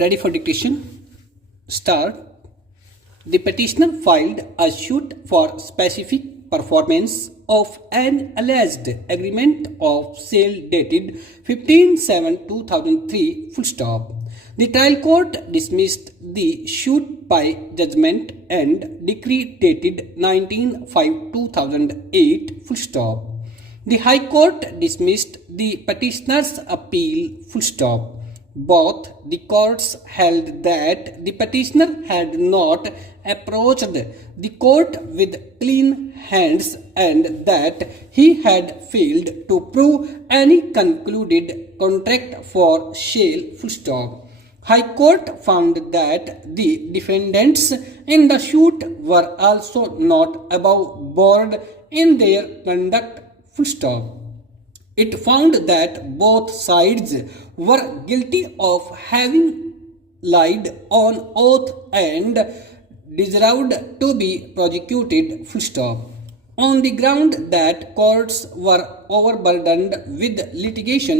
Ready for dictation? Start. The petitioner filed a suit for specific performance of an alleged agreement of sale dated 15/7/2003. Full stop. The trial court dismissed the suit by judgment and decree dated 19/5/2008. Full stop. The High Court dismissed the petitioner's appeal. Full stop. Both the courts held that the petitioner had not approached the court with clean hands and that he had failed to prove any concluded contract for sale. Full stop. High Court found that the defendants in the suit were also not above board in their conduct. Full stop. It found that both sides were guilty of having lied on oath and deserved to be prosecuted. Full stop. On the ground that courts were overburdened with litigation,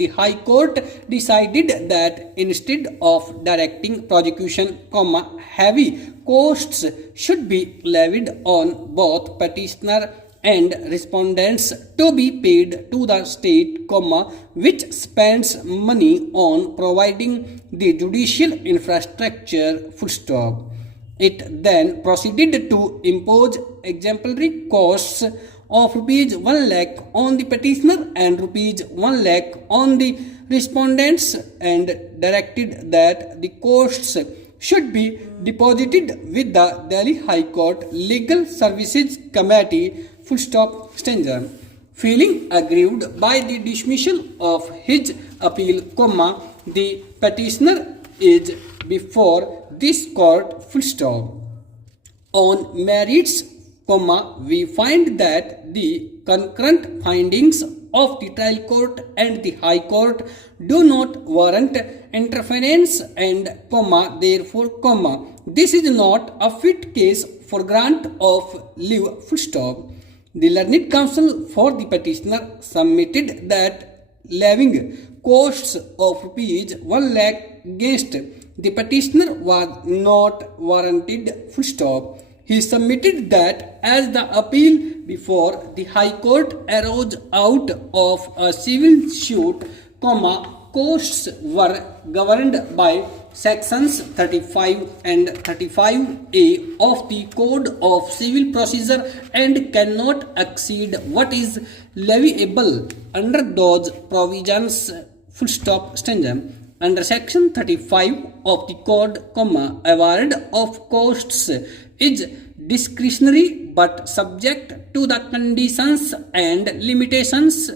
the High Court decided that instead of directing prosecution, heavy costs should be levied on both petitioner and respondents to be paid to the state, which spends money on providing the judicial infrastructure. Full stop. It then proceeded to impose exemplary costs of rupees 1 lakh on the petitioner and rupees 1 lakh on the respondents and directed that the costs should be deposited with the Delhi High Court Legal Services Committee. Full stop. Stanza. Feeling aggrieved by the dismissal of his appeal, the petitioner is before this court. Full stop. On merits, we find that the concurrent findings of the trial court and the High Court do not warrant interference and, therefore, this is not a fit case for grant of leave. Full stop. The learned counsel for the petitioner submitted that levying costs of rupees 1 lakh against the petitioner was not warranted. Full stop. He submitted that as the appeal before the High Court arose out of a civil suit, costs were governed by sections 35 and 35A of the Code of Civil Procedure and cannot exceed what is leviable under those provisions. Full stop. Stanza. Under section 35 of the code, award of costs is discretionary but subject to the conditions and limitations,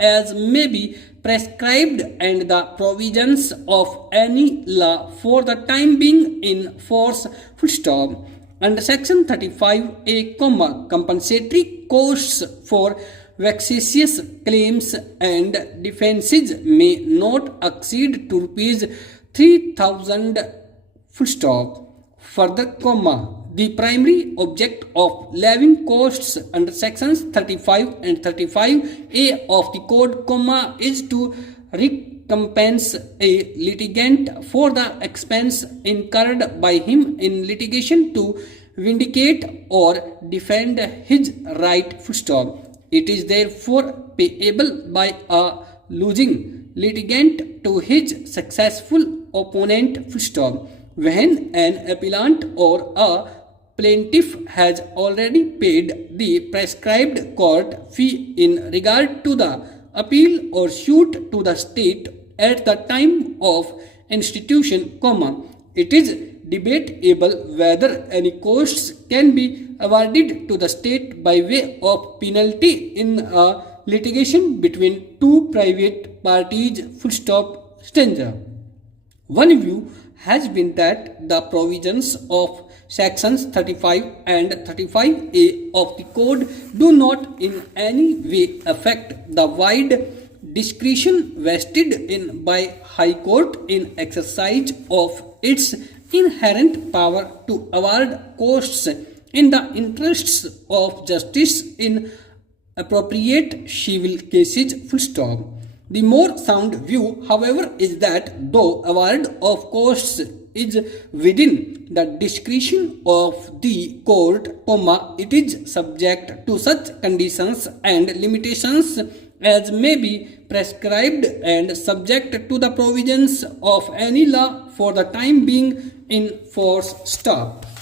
as may be prescribed and the provisions of any law for the time being in force. Full stop. Under section 35A, compensatory costs for vexatious claims and defenses may not exceed to rupees 3,000. Full stop. Further, the primary object of levying costs under sections 35 and 35A of the code, is to recompense a litigant for the expense incurred by him in litigation to vindicate or defend his right. Full stop. It is therefore payable by a losing litigant to his successful opponent. Full stop. When an appellant or a plaintiff has already paid the prescribed court fee in regard to the appeal or suit to the state at the time of institution, it is debatable whether any costs can be awarded to the state by way of penalty in a litigation between two private parties. Full stop. Stanza. One view has been that the provisions of sections 35 and 35A of the code do not in any way affect the wide discretion vested in by High Court in exercise of its inherent power to award costs in the interests of justice in appropriate civil cases. Full stop. The more sound view, however, is that though award of costs is within the discretion of the court, it is subject to such conditions and limitations as may be prescribed and subject to the provisions of any law for the time being in force. Stop.